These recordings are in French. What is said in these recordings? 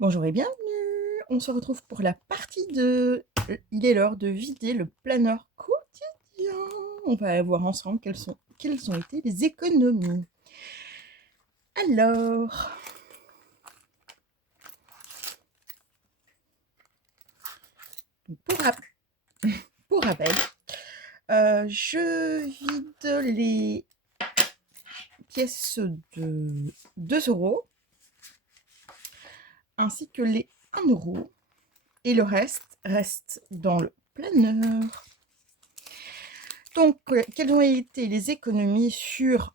Bonjour et bienvenue. On se retrouve pour la partie de il est l'heure de vider le planeur quotidien. On va voir ensemble quelles ont été les économies. Alors, pour, rap- pour rappel, je vide les pièces de 2 euros ainsi que les 1 euro et le reste dans le planeur. Donc, quelles ont été les économies sur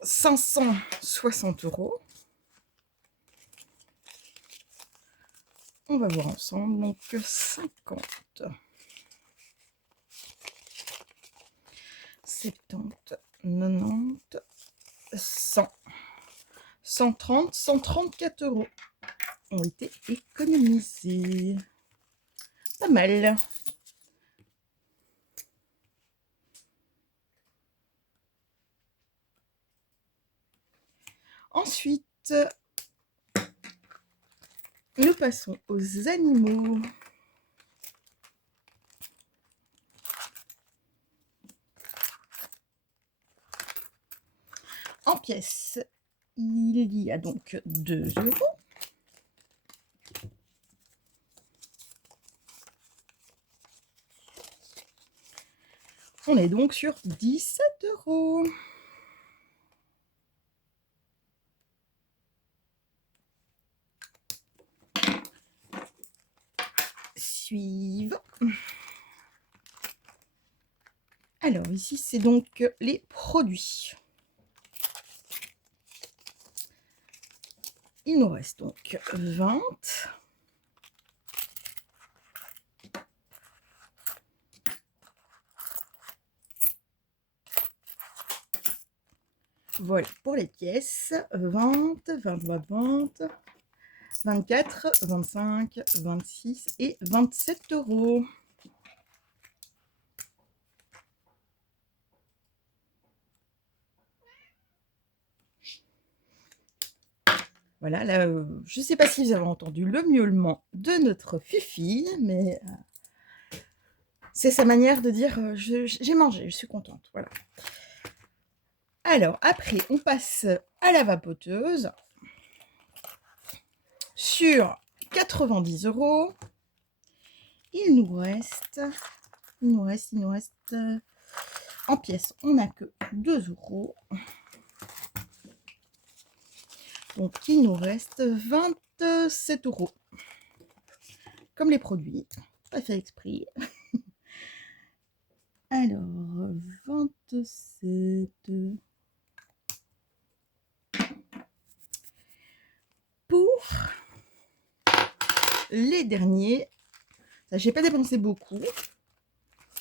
560 euros? On va voir ensemble. Donc 50, 70, 90, 100, 130, 134 euros ont été économisés. Pas mal. Ensuite, nous passons aux animaux. En pièces, il y a donc 2 euros. On est donc sur 17 euros. Suivant. Alors ici, c'est donc les produits. Il nous reste donc 20. Voilà, pour les pièces, 20, 20, 20, 24, 25, 26 et 27 euros. Voilà, là, je ne sais pas si vous avez entendu le miaulement de notre Fifi, mais c'est sa manière de dire j'ai mangé, je suis contente. Voilà. Alors, après, on passe à la vapoteuse sur 90 euros. Il nous reste, en pièces, on n'a que 2 euros. Donc, il nous reste 27 euros. Comme les produits, pas fait exprès. Alors, 27. Pour les derniers, ça, j'ai pas dépensé beaucoup.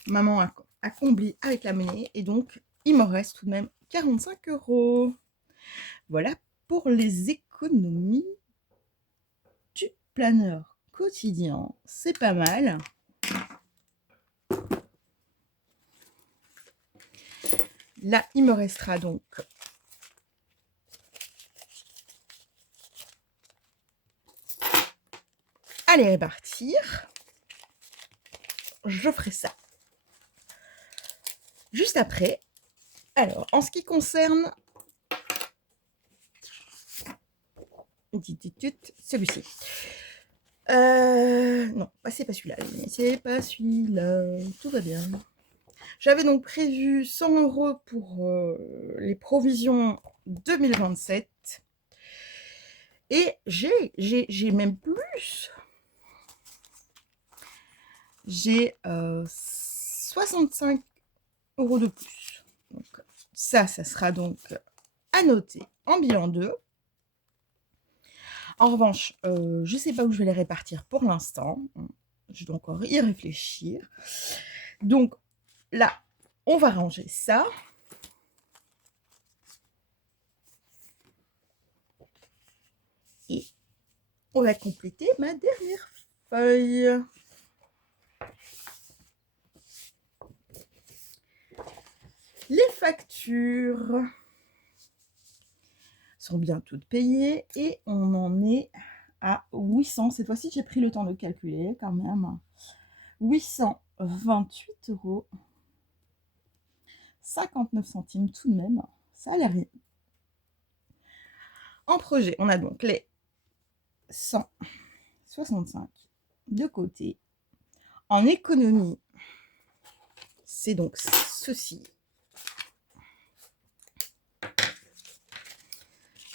Maman a comblé avec la monnaie et donc, il me reste tout de même 45 euros. Voilà pour les économies du planeur quotidien. C'est pas mal. Là, il me restera donc à les répartir. Je ferai ça juste après. Alors, en ce qui concerne celui-ci. Non, c'est pas celui-là. C'est pas celui-là. Tout va bien. J'avais donc prévu 100 euros pour les provisions 2027. Et j'ai même plus. J'ai 65 euros de plus. Donc, ça sera donc à noter en bilan 2. En revanche, je ne sais pas où je vais les répartir pour l'instant. Je dois encore y réfléchir. Donc là, on va ranger ça. Et on va compléter ma dernière feuille. Les factures sont bien toutes payées et on en est à 800, cette fois-ci j'ai pris le temps de calculer quand même. 828 euros. 59 centimes tout de même, ça a l'air rien. En projet, on a donc les 165 de côté. En économie, c'est donc ceci.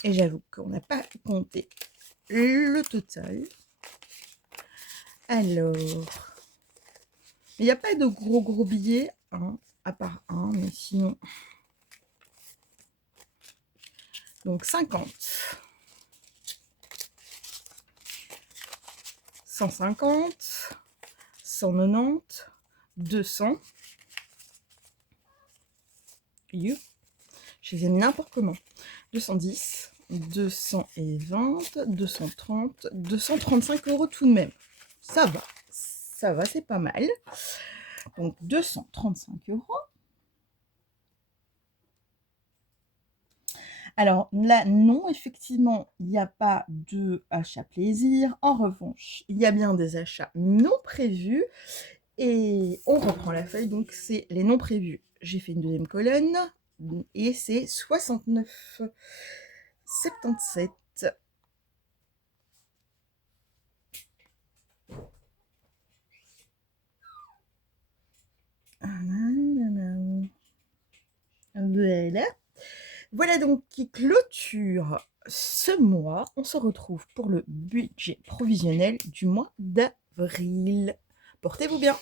Et j'avoue qu'on n'a pas compté le total. Alors, il n'y a pas de gros billets, hein, à part un, mais sinon... Donc 50, 150, 190, 200. Je les ai mis n'importe comment. 210, 220, 230, 235 euros tout de même. Ça va, c'est pas mal. Donc 235 euros. Alors là, non, effectivement, il n'y a pas de achat plaisir. En revanche, il y a bien des achats non prévus. Et on reprend la feuille, donc c'est les non prévus. J'ai fait une deuxième colonne et c'est 69,77. Voilà. Voilà donc qui clôture ce mois. On se retrouve pour le budget provisionnel du mois d'avril. Portez-vous bien.